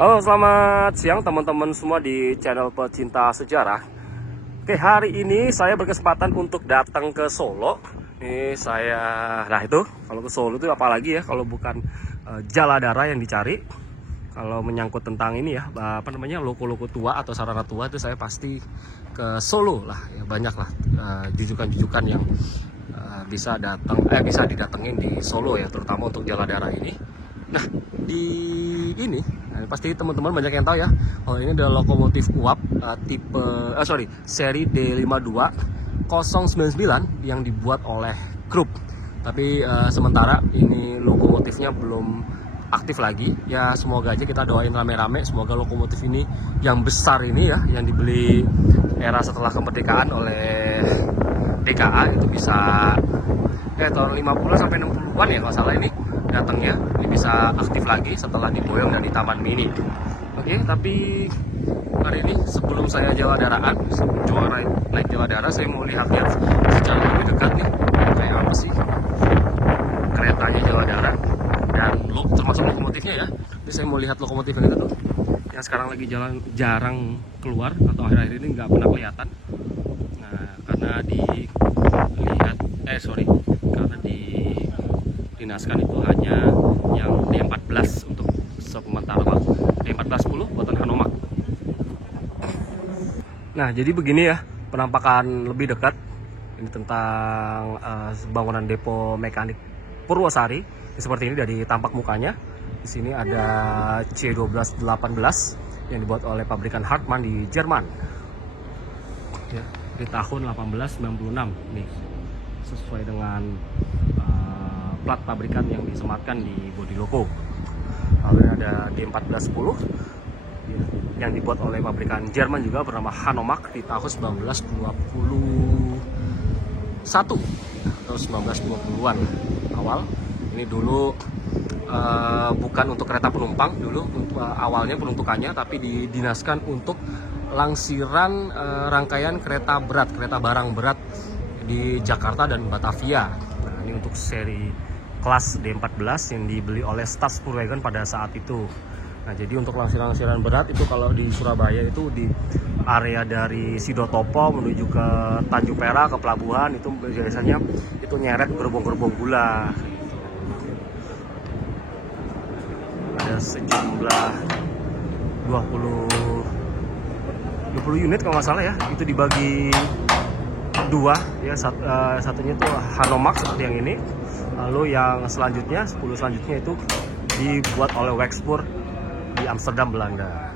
Halo, selamat siang teman-teman semua di channel pecinta sejarah. Oke, hari ini saya berkesempatan untuk datang ke Solo. Ini saya, nah itu kalau ke Solo itu apalagi ya kalau bukan Jaladara yang dicari. Kalau menyangkut tentang ini ya, loko-loko tua atau sarana tua itu saya pasti ke Solo lah. Ya, banyak lah jujukan-jujukan yang bisa didatengin di Solo ya, terutama untuk Jaladara ini. Nah, di ini pasti teman-teman banyak yang tahu ya. Oh, ini adalah lokomotif uap seri D52 099 yang dibuat oleh Krupp. Tapi sementara ini lokomotifnya belum aktif lagi. Ya semoga aja kita doain rame-rame semoga lokomotif ini yang besar ini ya, yang dibeli era setelah kemerdekaan oleh DKA itu bisa tahun 50 sampai 60-an ya kalau salah ini datangnya, ini bisa aktif lagi setelah diboyong dan di Taman Mini. Oke, tapi hari ini sebelum saya Jaladaraan, naik Jaladara, saya mau lihat-lihat secara lebih dekat nih kayak apa sih keretanya Jaladara dan termasuk lokomotifnya ya. Jadi saya mau lihat lokomotif yang itu tuh, yang sekarang lagi jarang keluar atau akhir-akhir ini nggak pernah kelihatan. Nah, karena dinaskan itu hanya yang D14 untuk sementara waktu. D1410 buatan Hanomag. Nah, jadi begini ya penampakan lebih dekat ini tentang bangunan depo mekanik Purwosari. Ini seperti ini dari tampak mukanya. Di sini ada C1218 yang dibuat oleh pabrikan Hartmann di Jerman. Ya, di tahun 1896 nih. Sesuai dengan plat pabrikan yang disematkan di bodi logo. Lalu ada D1410 yang dibuat oleh pabrikan Jerman juga bernama Hanomag di tahun 1921 atau 1920-an awal. Ini dulu bukan untuk kereta penumpang dulu awalnya peruntukannya, tapi didinaskan untuk langsiran rangkaian kereta barang berat di Jakarta dan Batavia. Nah, ini untuk seri kelas D14 yang dibeli oleh Stadspoorwegen pada saat itu. Nah, jadi untuk langsiran-langsiran berat itu kalau di Surabaya itu di area dari Sidotopo menuju ke Tanjung Perak ke pelabuhan itu biasanya itu nyeret gerbong-gerbong gula. Ada sejumlah 20 unit kalau nggak salah ya, itu dibagi dua ya, satunya itu Hanomag seperti yang ini, lalu yang selanjutnya 10 selanjutnya itu dibuat oleh Wexpoor di Amsterdam, Belanda.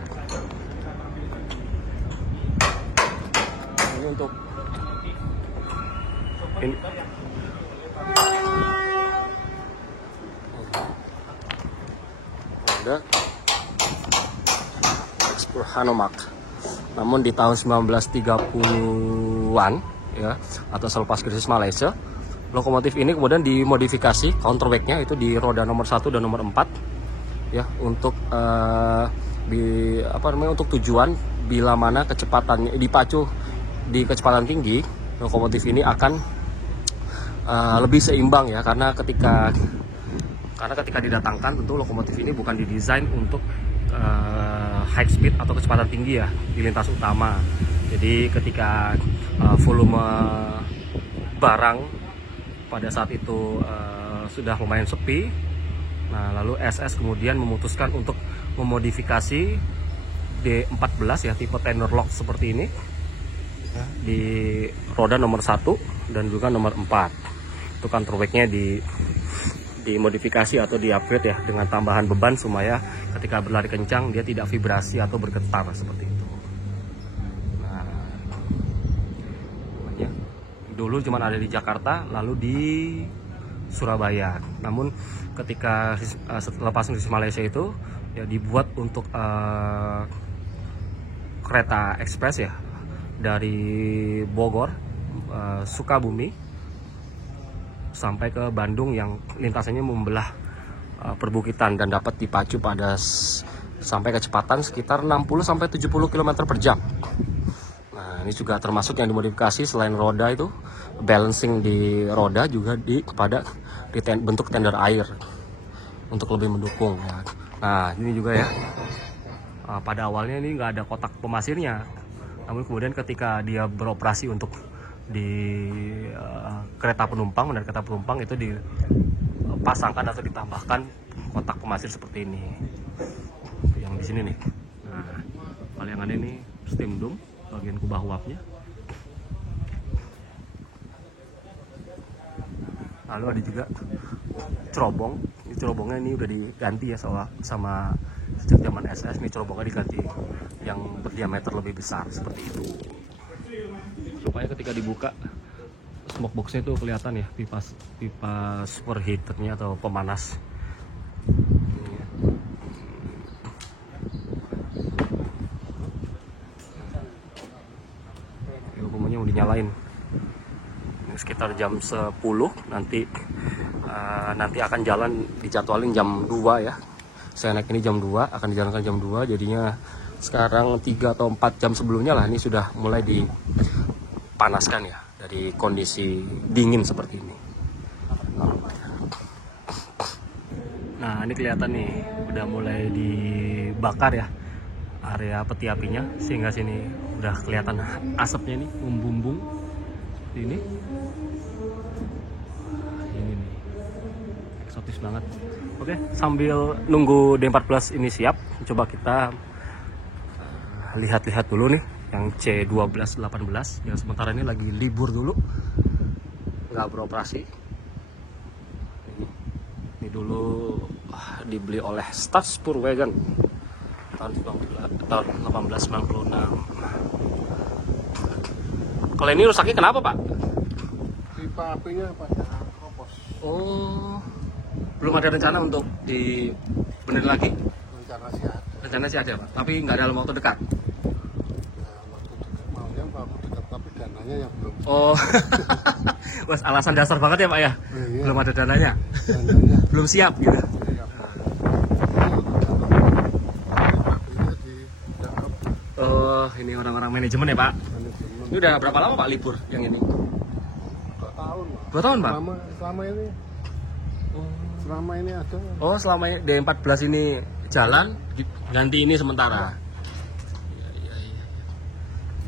Ini untuk ini ada Wexpoor Hanomag, namun di tahun 1930-an ya, atau selepas krisis Malaysia, lokomotif ini kemudian dimodifikasi counterweight-nya itu di roda nomor 1 dan nomor 4 ya, untuk untuk tujuan bila mana kecepatannya dipacu di kecepatan tinggi, lokomotif ini akan lebih seimbang ya, karena ketika didatangkan tentu lokomotif ini bukan didesain untuk high speed atau kecepatan tinggi ya di lintas utama. Jadi ketika volume barang pada saat itu sudah lumayan sepi, nah lalu SS kemudian memutuskan untuk memodifikasi D14 ya, tipe tender lock seperti ini ya, di roda nomor 1 dan juga nomor 4. Itu counterweight-nya dimodifikasi atau di-upgrade ya, dengan tambahan beban supaya ketika berlari kencang dia tidak vibrasi atau bergetar seperti itu. Nah, ya, dulu cuma ada di Jakarta lalu di Surabaya. Namun ketika lepas krisis Malaysia itu ya dibuat untuk kereta ekspres ya, dari Bogor, Sukabumi sampai ke Bandung yang lintasannya membelah perbukitan dan dapat dipacu pada sampai kecepatan sekitar 60 sampai 70 km per jam. Nah, ini juga termasuk yang dimodifikasi selain roda itu, balancing di roda juga kepada bentuk tender air untuk lebih mendukung ya. Nah, ini juga ya pada awalnya ini nggak ada kotak pemasirnya, namun kemudian ketika dia beroperasi untuk di kereta penumpang, dan kereta penumpang itu dipasangkan atau ditambahkan kotak pemasir seperti ini, yang di sini nih. Nah, palingan ini steam dome, bagian kubah uapnya. Lalu ada juga cerobong. Ini cerobongnya ini udah diganti ya sama sejak zaman SS. Nih cerobongnya diganti yang berdiameter lebih besar seperti itu. Supaya ketika dibuka smoke boxnya itu kelihatan ya, pipa superheaternya atau pemanas. Ini umumnya mau dinyalain. Ini sekitar jam 10 nanti akan jalan, dijadwalin jam 2 ya. Saya naik ini jam 2, akan dijalankan jam 2, jadinya sekarang 3 atau 4 jam sebelumnya lah ini sudah mulai dipanaskan ya, dari kondisi dingin seperti ini. Nah, ini kelihatan nih udah mulai dibakar ya area peti apinya, sehingga sini udah kelihatan asapnya nih membumbung ini. Ini nih eksotis banget. Oke, sambil nunggu D14 ini siap, coba kita lihat-lihat dulu nih yang C1218 yang sementara ini lagi libur dulu, nggak beroperasi. Ini dulu dibeli oleh Staatspoorwegen tahun 1896. Kalau ini rusaknya kenapa, Pak? Pipa apinya pada kopos. Oh, belum ada rencana untuk dibenerin lagi? Rencana sih ada, Pak, tapi nggak dalam waktu dekat. Nah, waktu dekat maunya waktu dekat, tapi dananya yang belum. Oh, wes alasan dasar banget ya, Pak ya? Iya. Belum ada dananya, belum siap gitu. Oh, ini orang-orang manajemen ya, Pak? Ini udah berapa lama, Pak, libur yang ini? 2 tahun. 2 tahun, Pak? Selama ini. Selama ini ada. Oh, selama D14 ini jalan, ganti ini sementara.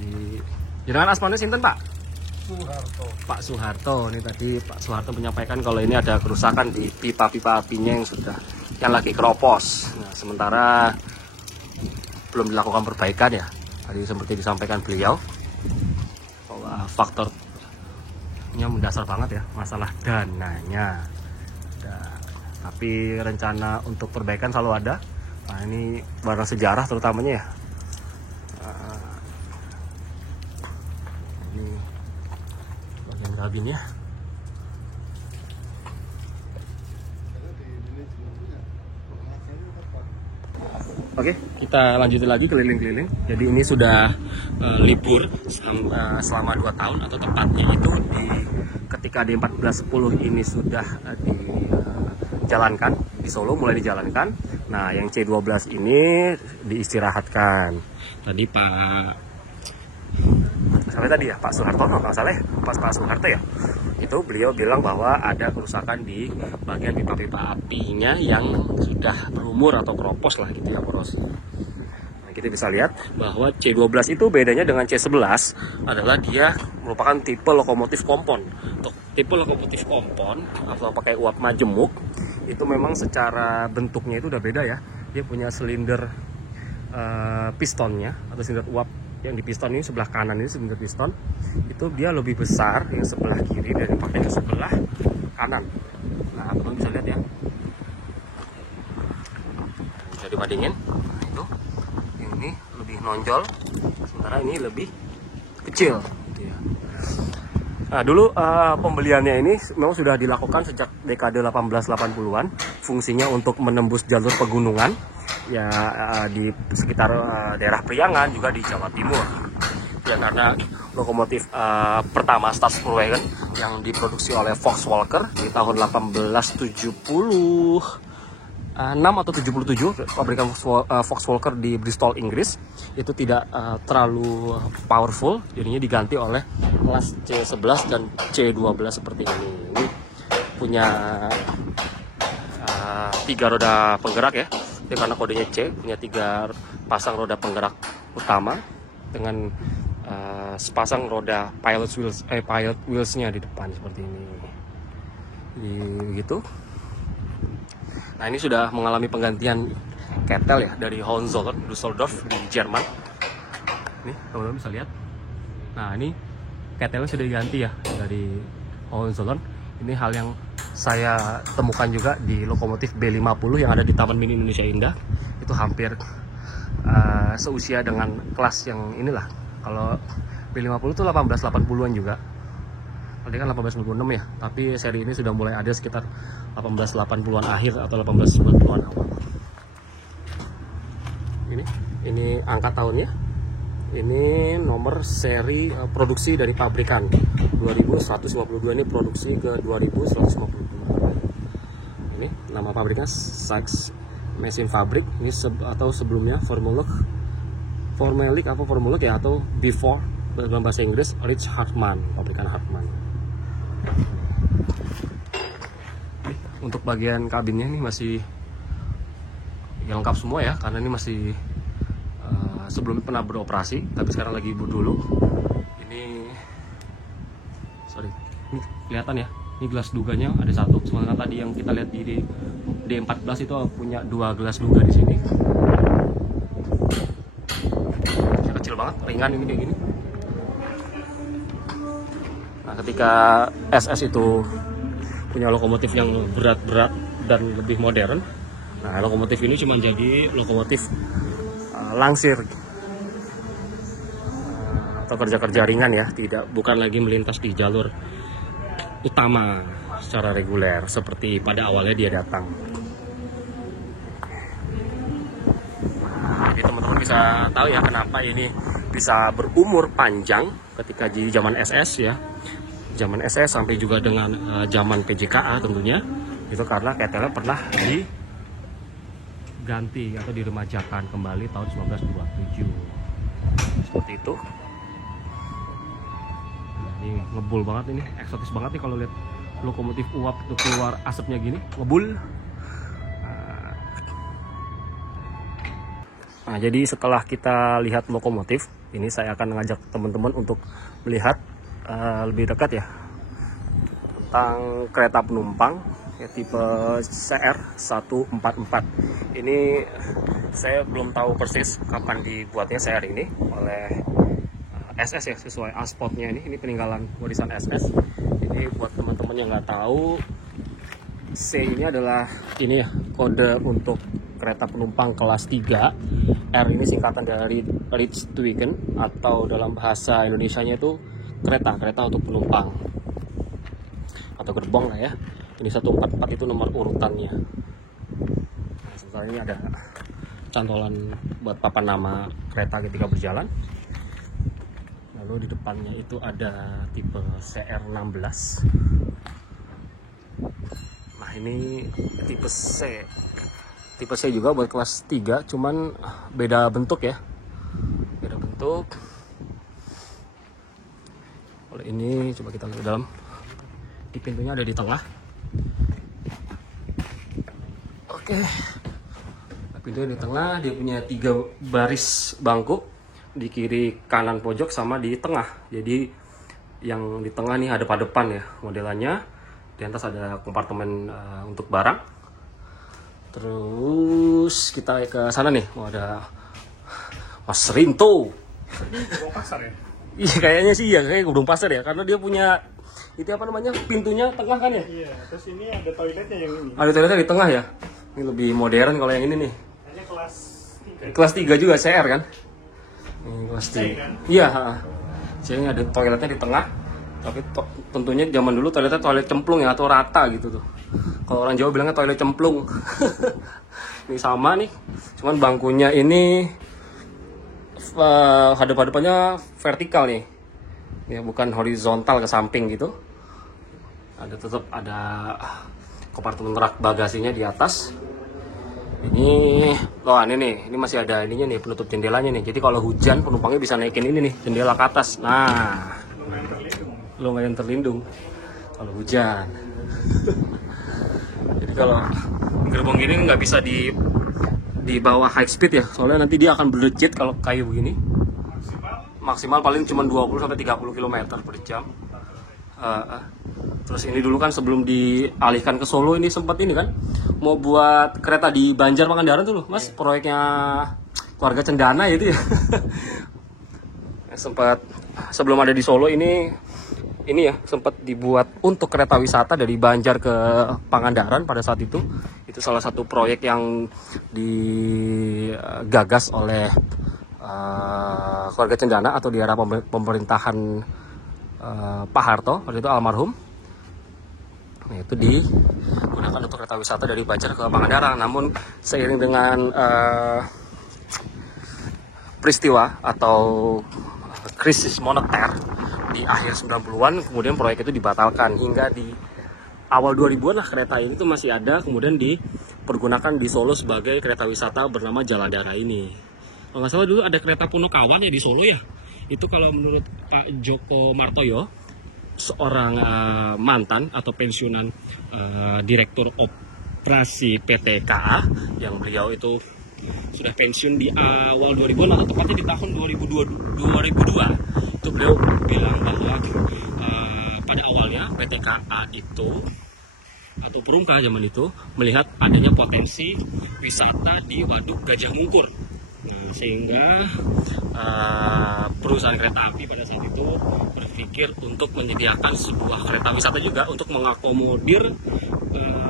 Iya. Jenengan asmane sinten, Pak? Soeharto. Pak Soeharto. Ini tadi Pak Soeharto menyampaikan kalau ini ada kerusakan di pipa-pipa apinya yang lagi keropos. Nah, sementara belum dilakukan perbaikan ya. Tadi seperti disampaikan beliau bahwa faktornya mendasar banget ya, masalah dananya. Tapi rencana untuk perbaikan selalu ada. Nah, ini barang sejarah terutamanya ya. Ini bagian kabinnya. Oke, kita lanjutin lagi keliling-keliling. Jadi ini sudah libur selama 2 tahun, atau tepatnya itu ketika D1410 ini sudah dijalankan di Solo, mulai dijalankan. Nah, yang C12 ini diistirahatkan. Tadi Pak Soeharto, kalau salah ya, Pak Soeharto ya, itu beliau bilang bahwa ada kerusakan di bagian pipa-pipa apinya yang sudah berumur atau keropos lah gitu ya, korosi. Nah, kita bisa lihat bahwa C12 itu bedanya dengan C11 adalah dia merupakan tipe lokomotif kompon. Untuk tipe lokomotif kompon atau pakai uap majemuk itu memang secara bentuknya itu udah beda ya. Dia punya silinder pistonnya atau silinder uap yang di piston ini sebelah kanan, ini silinder piston itu dia lebih besar yang sebelah kiri dan yang pakai sebelah kanan. Nah, teman bisa lihat ya, bisa dibandingin. Nah, itu ini lebih nonjol, sementara ini lebih kecil gitu ya. Nah, dulu pembeliannya ini memang sudah dilakukan sejak dekade 1880-an. Fungsinya untuk menembus jalur pegunungan ya, di sekitar daerah Priangan, juga di Jawa Timur. Ya, karena lokomotif pertama Staatspoorwegen yang diproduksi oleh Volkswagen di tahun 1876 atau 77, pabrikan Volkswagen di Bristol, Inggris, itu tidak terlalu powerful, jadinya diganti oleh kelas C11 dan C12 seperti ini. Ini punya 3 roda penggerak ya, Ini karena kodenya C, punya 3 pasang roda penggerak utama dengan sepasang roda pilot wheelsnya di depan seperti ini. Gitu. Nah, ini sudah mengalami penggantian ketel ya dari Hohenzollern Düsseldorf di Jerman. Nih, teman-teman bisa lihat. Nah, ini ketelnya sudah diganti ya dari Hohenzollern. Ini hal yang saya temukan juga di lokomotif B50 yang ada di Taman Mini Indonesia Indah. Itu hampir seusia dengan kelas yang inilah. Kalau B50 itu 1880-an juga. Tadi kan 1896 ya, tapi seri ini sudah mulai ada sekitar 1880-an akhir atau 1890-an awal. Ini angka tahunnya. Ini nomor seri produksi dari pabrikan 2152, ini produksi ke 2152. Ini nama pabriknya Sykes Machine Fabric. Ini atau sebelumnya Formelic ya, atau before dalam bahasa Inggris Rich Hartmann, pabrikan Hartmann. Untuk bagian kabinnya ini masih lengkap semua ya, karena ini masih sebelumnya pernah beroperasi, tapi sekarang lagi boot dulu. Ini kelihatan ya, ini gelas duganya ada 1, sementara tadi yang kita lihat di D14 itu punya 2 gelas duga di sini. Kecil banget, ringan ini kayak gini. Nah, ketika SS itu punya lokomotif yang berat-berat dan lebih modern, nah lokomotif ini cuma jadi lokomotif langsir atau kerja-kerja ringan ya, bukan lagi melintas di jalur utama secara reguler seperti pada awalnya dia datang. Jadi teman-teman bisa tahu ya kenapa ini bisa berumur panjang ketika di zaman SS ya, zaman SS sampai juga dengan zaman PJKA tentunya, itu karena ketelnya pernah diganti atau diremajakan kembali tahun 1927 seperti itu. Nah, ini ngebul banget, ini eksotis banget nih kalau lihat lokomotif uap itu keluar asapnya gini, ngebul. Nah, jadi setelah kita lihat lokomotif ini, saya akan mengajak teman-teman untuk melihat lebih dekat ya tentang kereta penumpang ya, tipe CR144. Ini saya belum tahu persis kapan dibuatnya CR ini oleh SS ya, sesuai aspotnya ini peninggalan warisan SS. Ini buat teman-teman yang nggak tahu, C ini adalah ini ya, kode untuk kereta penumpang kelas 3. R ini singkatan dari Richtwagen, atau dalam bahasa Indonesianya itu kereta untuk penumpang atau gerbong lah ya. Ini 144 itu nomor urutannya. Nah, sebentar ini ada cantolan buat papan nama kereta ketika berjalan. Lalu di depannya itu ada tipe CR16. Nah, ini tipe C. Tipe C juga buat kelas 3, cuman beda bentuk ya. Beda bentuk. Kalau ini coba kita lihat dalam. Di pintunya ada di tengah. Oke. Nah, pintunya di tengah, dia punya 3 baris bangku di kiri, kanan, pojok sama di tengah. Jadi yang di tengah nih ada depan ya modelannya. Di atas ada kompartemen untuk barang. Terus kita ke sana nih, ada Mas Rinto. Ini gedung pasar ya? Iya kayaknya sih ya, kayak gedung pasar ya, karena dia punya itu apa namanya, pintunya tengah kan ya? Iya, terus ini ada toiletnya yang ini. Ada toiletnya di tengah ya. Ini lebih modern kalau yang ini nih. Hanya kelas 3. Kelas 3 juga CR kan? Ini kelas 3. Kan? Iya, jadi ada toiletnya di tengah. Tapi tentunya zaman dulu toiletnya toilet cemplung ya, atau rata gitu tuh. Kalau orang Jawa bilangnya toilet cemplung. Ini sama nih, cuman bangkunya ini hadap-hadapannya vertikal nih, ya bukan horizontal ke samping gitu. Tetap ada kompartemen rak bagasinya di atas. Ini ini masih ada ininya nih, penutup jendelanya nih. Jadi kalau hujan penumpangnya bisa naikin ini nih, jendela ke atas. Nah, lumayan terlindung kalau hujan. Jadi kalau gerbong gini nggak bisa di bawah high speed ya, soalnya nanti dia akan berlejit kalau kayu begini. Maksimal paling cuma 20-30 km per jam. Terus ini dulu kan sebelum dialihkan ke Solo ini sempat ini kan mau buat kereta di Banjar Pangandaran tuh loh Mas, proyeknya keluarga Cendana itu ya. Sempat sebelum ada di Solo ini ya sempat dibuat untuk kereta wisata dari Banjar ke Pangandaran pada saat itu. Itu salah satu proyek yang digagas oleh keluarga Cendana atau di era pemerintahan Pak Harto waktu itu almarhum. Nah, itu digunakan untuk kereta wisata dari Banjar ke Pangandaran. Namun seiring dengan peristiwa atau krisis moneter di akhir 90-an, kemudian proyek itu dibatalkan hingga di awal 2000-an lah kereta ini tuh masih ada, kemudian dipergunakan di Solo sebagai kereta wisata bernama Jaladara ini. Kalau nggak salah dulu ada kereta Punokawan ya di Solo ya. Itu kalau menurut Pak Joko Martoyo, seorang mantan atau pensiunan direktur operasi PT KA, yang beliau itu sudah pensiun di awal 2000-an atau tepatnya di tahun 2002. Itu beliau bilang bahwa pada awalnya PT KA itu atau Perumpa zaman itu melihat adanya potensi wisata di Waduk Gajah Mungkur. Nah, sehingga perusahaan kereta api pada saat itu berpikir untuk menyediakan sebuah kereta wisata juga untuk mengakomodir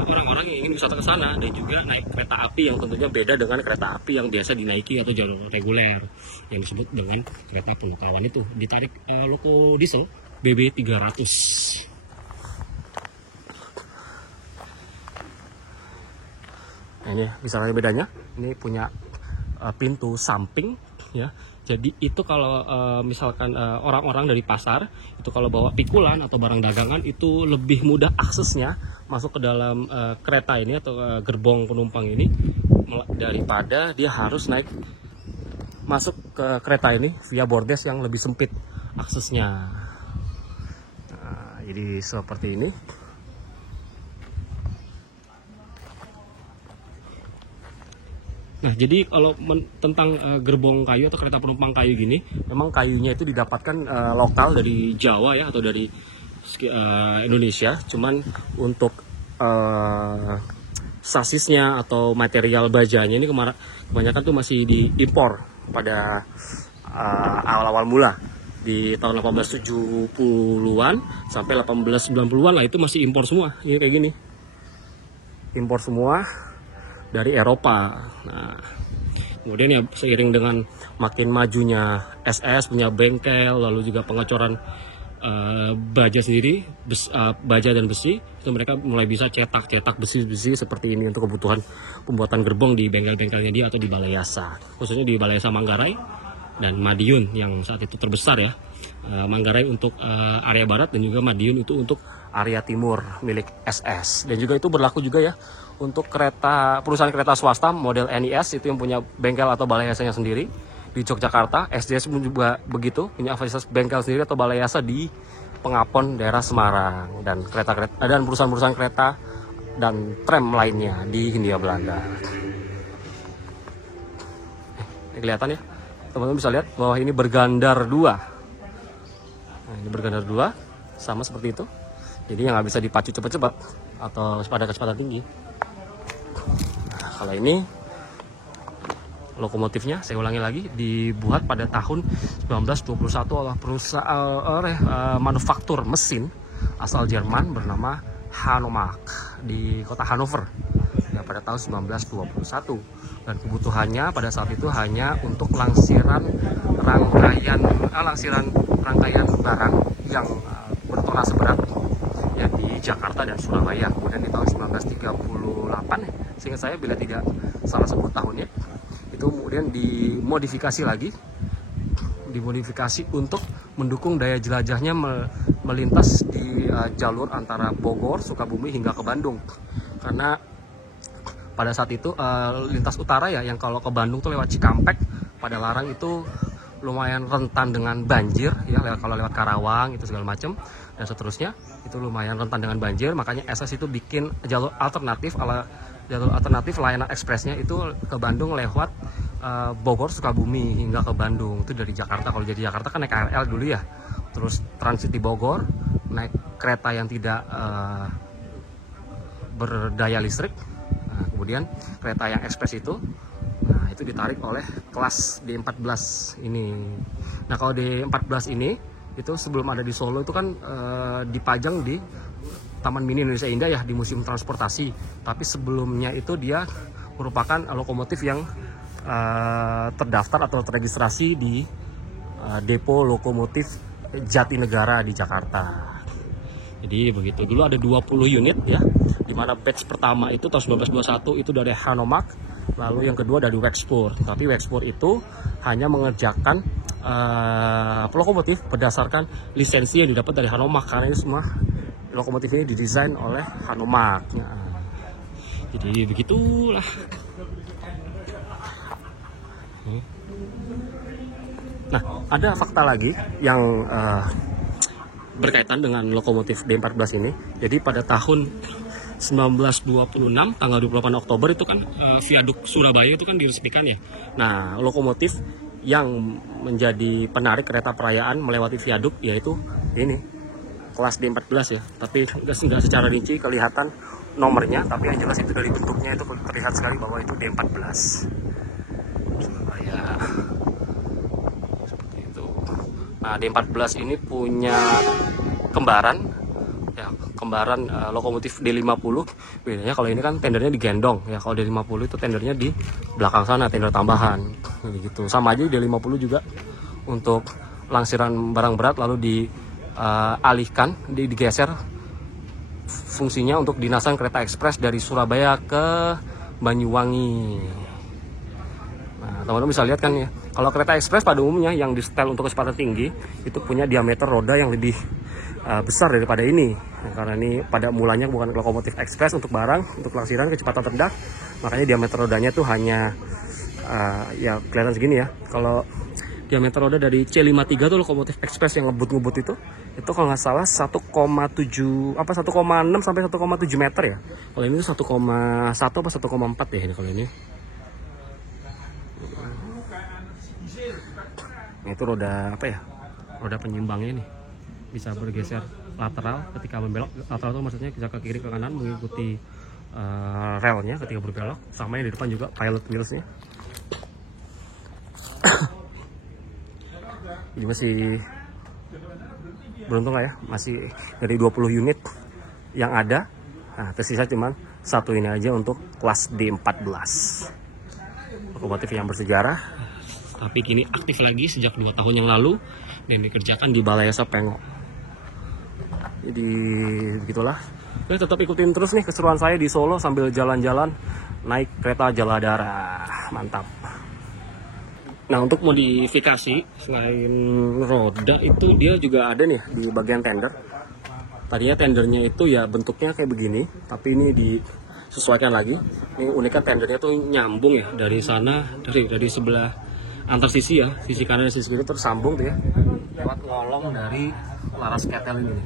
orang-orang yang ingin wisata ke sana, dan juga naik kereta api yang tentunya beda dengan kereta api yang biasa dinaiki atau jalur reguler yang disebut dengan kereta Punokawan. Itu ditarik loko diesel BB 300. Nah, ini misalnya bedanya, ini punya pintu samping ya. Jadi itu kalau misalkan orang-orang dari pasar itu kalau bawa pikulan atau barang dagangan itu lebih mudah aksesnya masuk ke dalam kereta ini atau gerbong penumpang ini daripada dia harus naik masuk ke kereta ini via bordes yang lebih sempit aksesnya. Nah, jadi seperti ini. Nah, jadi kalau tentang gerbong kayu atau kereta penumpang kayu gini, memang kayunya itu didapatkan lokal dari Jawa ya, atau dari Indonesia. Cuman untuk sasisnya atau material bajanya ini kebanyakan tuh masih diimpor pada awal-awal mula di tahun 1870-an sampai 1890-an lah, itu masih impor semua. Ini kayak gini, impor semua dari Eropa. Nah, kemudian ya seiring dengan makin majunya SS punya bengkel, lalu juga pengecoran baja sendiri, baja dan besi, itu mereka mulai bisa cetak besi-besi seperti ini untuk kebutuhan pembuatan gerbong di bengkel-bengkelnya dia atau di Balai Yasa, khususnya di Balai Yasa Manggarai dan Madiun yang saat itu terbesar ya. Manggarai untuk area barat dan juga Madiun itu untuk area timur milik SS. Dan juga itu berlaku juga ya untuk perusahaan kereta swasta model NIS itu yang punya bengkel atau balai yasanya sendiri di Yogyakarta. SJS pun juga begitu, punya fasilitas bengkel sendiri atau balai yasa di Pengapon daerah Semarang, dan dan perusahaan-perusahaan kereta dan tram lainnya di Hindia Belanda. Ini kelihatan ya, teman-teman bisa lihat bahwa ini bergandar dua. Nah, ini bergandar dua sama seperti itu. Jadi yang nggak bisa dipacu cepat-cepat atau pada kecepatan tinggi. Nah, kalau ini lokomotifnya, saya ulangi lagi, dibuat pada tahun 1921 oleh perusahaan manufaktur mesin asal Jerman bernama Hanomag di kota Hanover ya, pada tahun 1921. Dan kebutuhannya pada saat itu hanya untuk rangkaian barang yang bertonnase berat ya di Jakarta dan Surabaya. Kemudian di tahun 1938 seingat saya, bila tidak salah sebut tahunnya, itu kemudian dimodifikasi untuk mendukung daya jelajahnya melintas di jalur antara Bogor, Sukabumi hingga ke Bandung. Karena pada saat itu lintas utara ya, yang kalau ke Bandung tuh lewat Cikampek, Padalarang itu lumayan rentan dengan banjir ya, kalau lewat Karawang itu segala macam dan seterusnya itu lumayan rentan dengan banjir. Makanya SS itu bikin jalur alternatif ala jalur alternatif layanan ekspresnya itu ke Bandung lewat Bogor, Sukabumi hingga ke Bandung. Itu dari Jakarta. Kalau jadi Jakarta kan naik KRL dulu ya, terus transit di Bogor, naik kereta yang tidak berdaya listrik, nah, kemudian kereta yang ekspres itu, nah itu ditarik oleh kelas D14 ini. Nah kalau D14 ini itu sebelum ada di Solo itu kan dipajang di Taman Mini Indonesia Indah ya, di Museum Transportasi. Tapi sebelumnya itu dia merupakan lokomotif yang terdaftar atau terregistrasi di Depo Lokomotif Jatinegara di Jakarta. Jadi begitu. Dulu ada 20 unit ya, dimana batch pertama itu tahun 1921 itu dari Hanomag, lalu yang kedua dari Wexpur. Tapi Wexpur itu hanya mengerjakan lokomotif berdasarkan lisensi yang didapat dari Hanomag, karena ini semua lokomotif ini didesain oleh Hanomag. Nah, jadi begitulah. Nah, ada fakta lagi yang berkaitan dengan lokomotif D14 ini. Jadi pada tahun 1926 tanggal 28 Oktober itu kan viaduk Surabaya itu kan diresmikan ya. Nah, lokomotif yang menjadi penarik kereta perayaan melewati viaduk yaitu ini kelas D14 ya. Tapi nggak secara rinci kelihatan nomornya, tapi yang jelas itu dari bentuknya itu terlihat sekali bahwa itu D14 Surabaya. Seperti itu. Nah, D14 ini punya kembaran ya, lokomotif D50. Bedanya kalau ini kan tendernya digendong ya, kalau D50 itu tendernya di belakang sana, tender tambahan gitu. Sama aja D50 juga untuk langsiran barang berat lalu dialihkan, digeser fungsinya untuk dinasan kereta ekspres dari Surabaya ke Banyuwangi. Nah, teman-teman bisa lihat kan ya, kalau kereta ekspres pada umumnya yang di setel untuk kecepatan tinggi itu punya diameter roda yang lebih besar daripada ini. Nah, karena ini pada mulanya bukan lokomotif ekspres untuk barang, untuk langsiran kecepatan rendah, makanya diameter rodanya tuh hanya ya kelihatan segini ya. Kalau diameter roda dari C53 tuh lokomotif ekspres yang ngebut-ngebut itu kalau nggak salah 1,6 sampai 1,7 meter ya. Kalau ini tuh 1,1 apa 1,4 ya ini kalau ini. Nah, itu roda apa ya? Roda penyimbangnya nih. Bisa bergeser lateral ketika membelok. Lateral itu maksudnya bisa ke kiri ke kanan mengikuti relnya ketika berbelok. Sama yang di depan juga pilot wheelsnya. Jadi masih beruntung lah ya, masih dari 20 unit yang ada. Nah, tersisa cuma satu ini aja untuk kelas D14. Lokomotif yang bersejarah, tapi kini aktif lagi sejak 2 tahun yang lalu dan dikerjakan di Balai Yasa Pengok. Jadi begitulah. Ya, tetap ikutin terus nih keseruan saya di Solo sambil jalan-jalan naik kereta Jaladara. Mantap. Nah, untuk modifikasi selain roda itu dia juga ada nih di bagian tender. Tadinya tendernya itu ya bentuknya kayak begini, tapi ini disesuaikan lagi. Ini uniknya tendernya tuh nyambung ya dari sana, dari sebelah antar sisi ya, sisi kanan dan sisi kiri tersambung tuh ya, lewat ngolong dari laras ketel ini.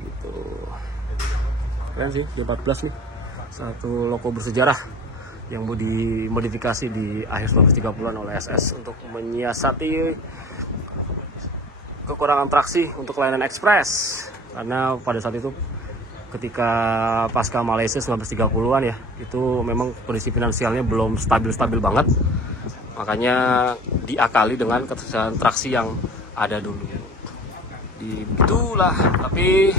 Gitu. Keren sih, D14 nih. Satu loko bersejarah yang mau dimodifikasi di akhir 1930-an oleh SS untuk menyiasati kekurangan traksi untuk layanan ekspres. Karena pada saat itu ketika pasca Malaysia 1930-an ya, itu memang kondisi finansialnya belum stabil-stabil banget. Makanya diakali dengan ketersediaan traksi yang ada dulu. Begitulah, tapi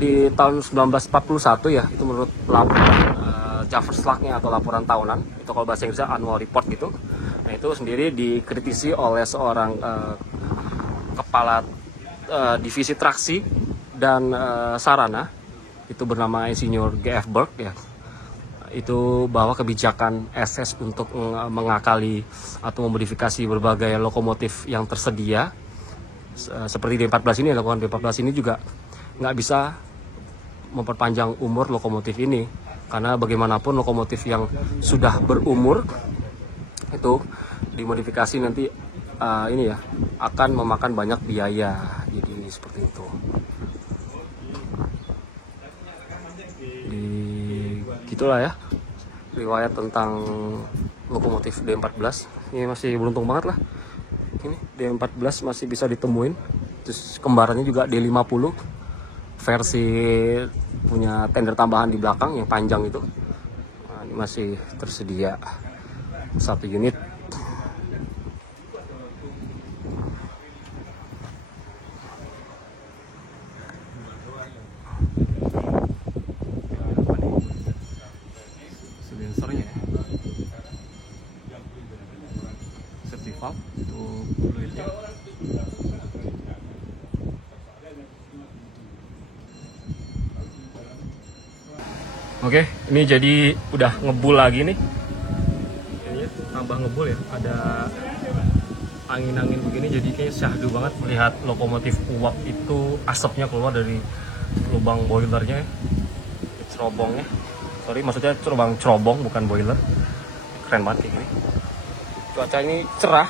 di tahun 1941 ya, itu menurut laporan Javerslagnya atau laporan tahunan, itu kalau bahasa Inggrisnya annual report gitu. Nah, itu sendiri dikritisi oleh seorang kepala divisi traksi dan sarana, itu bernama Insinyur G.F. Burke ya. Itu bahwa kebijakan SS untuk mengakali atau memodifikasi berbagai lokomotif yang tersedia seperti D14 ini, lokomotif D14 ini juga nggak bisa memperpanjang umur lokomotif ini, karena bagaimanapun lokomotif yang sudah berumur itu dimodifikasi nanti ini ya akan memakan banyak biaya, jadi seperti itu. begitulah ya riwayat tentang lokomotif D14. Ini masih beruntung banget lah. Ini D14 masih bisa ditemuin. Terus kembarannya juga D50 versi punya tender tambahan di belakang yang panjang itu. Nah, ini masih tersedia 1 unit. Sensornya safety valve untuk fluidnya. Oke, ini jadi udah ngebul lagi nih. Ini tambah ngebul ya. Ada angin-angin begini jadi kayaknya syahdu banget melihat lokomotif uap itu asapnya keluar dari lubang boilernya, cerobongnya. Sorry, maksudnya lubang cerobong bukan boiler. Keren banget kayak gini. Cuaca ini cerah.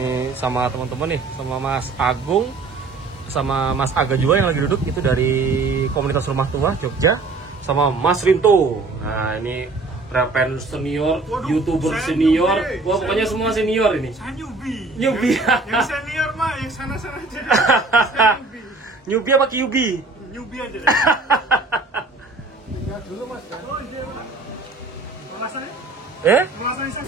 Nih sama teman-teman nih, sama Mas Agung, sama Mas Aga juga yang lagi duduk itu dari komunitas rumah tua Jogja, sama Mas Rinto. Nah ini Repen senior, YouTuber senior, wah pokoknya semua senior ini. Saya newbie. Newbie. Yang senior mah yang sana-sana aja. Saya newbie. Newbie apa QB? Newbie aja deh. Tinggal dulu mas ya. Oh iya Pak. Alasannya? Eh? Alasannya saya.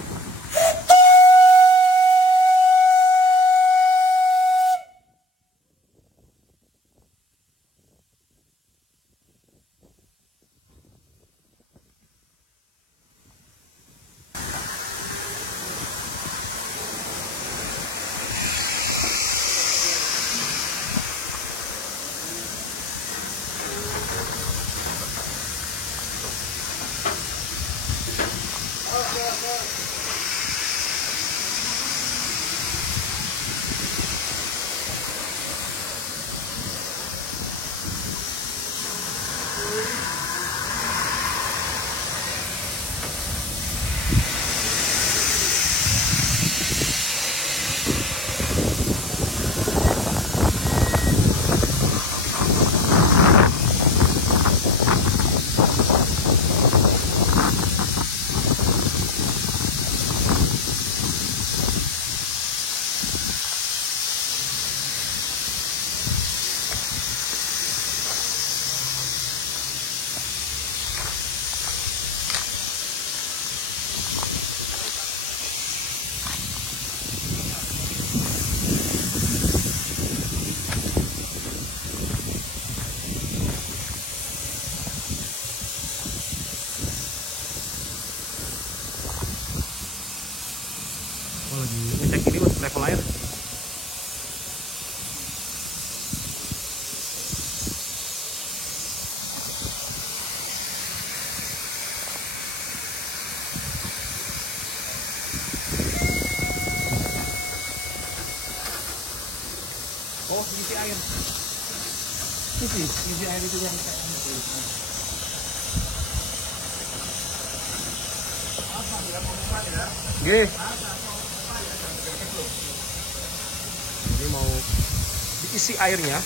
Oh, lagi ngecek ini mas level air. Oh, isi air. Isi air itu yang Oke. Ini mau diisi airnya.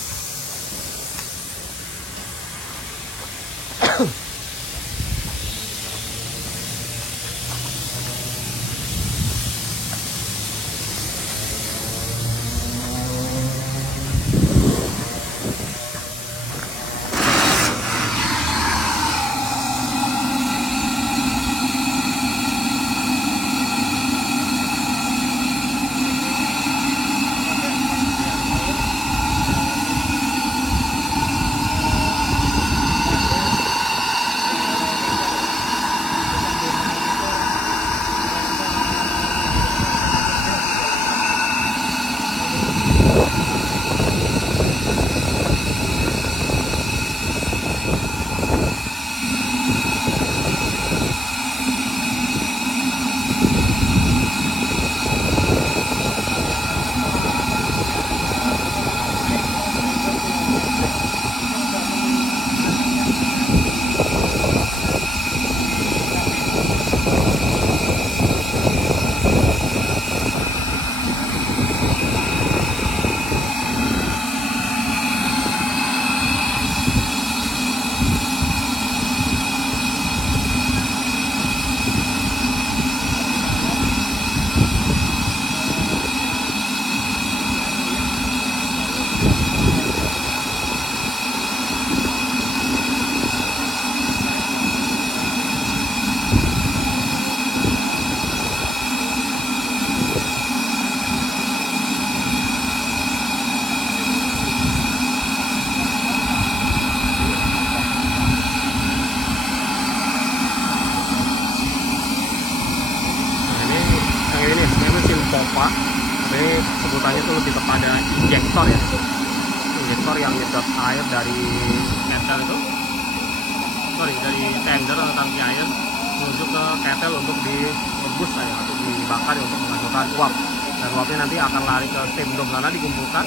Ini sebutannya itu lebih kepada injektor ya, injektor yang nyedot air dari kettle itu, dari tender atau tangki air menuju ke kettle untuk direbus ya, atau dibakar ya, untuk menghasilkan uap. Dan uapnya nanti akan lari ke steam dome sana, dikumpulkan.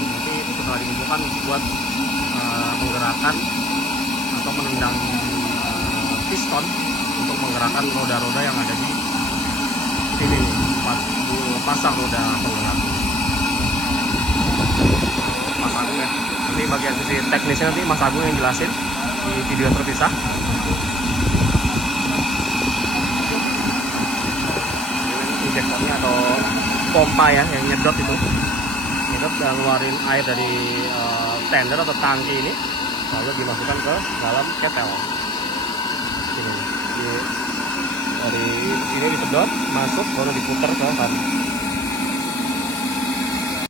Nanti setelah dikumpulkan buat menggerakkan atau menendang piston untuk menggerakkan roda-roda yang ada di sini, pasang roda penggerak. Mas Agung ya, nanti bagian sisi teknisnya nanti Mas Agung yang jelasin di video terpisah. Injektornya atau pompa ya, yang nyedot itu, nyedot dan ngeluarin air dari tender atau tangki ini, lalu dimasukkan ke dalam kettle. Dari ini disedot, masuk, baru diputar ke sana.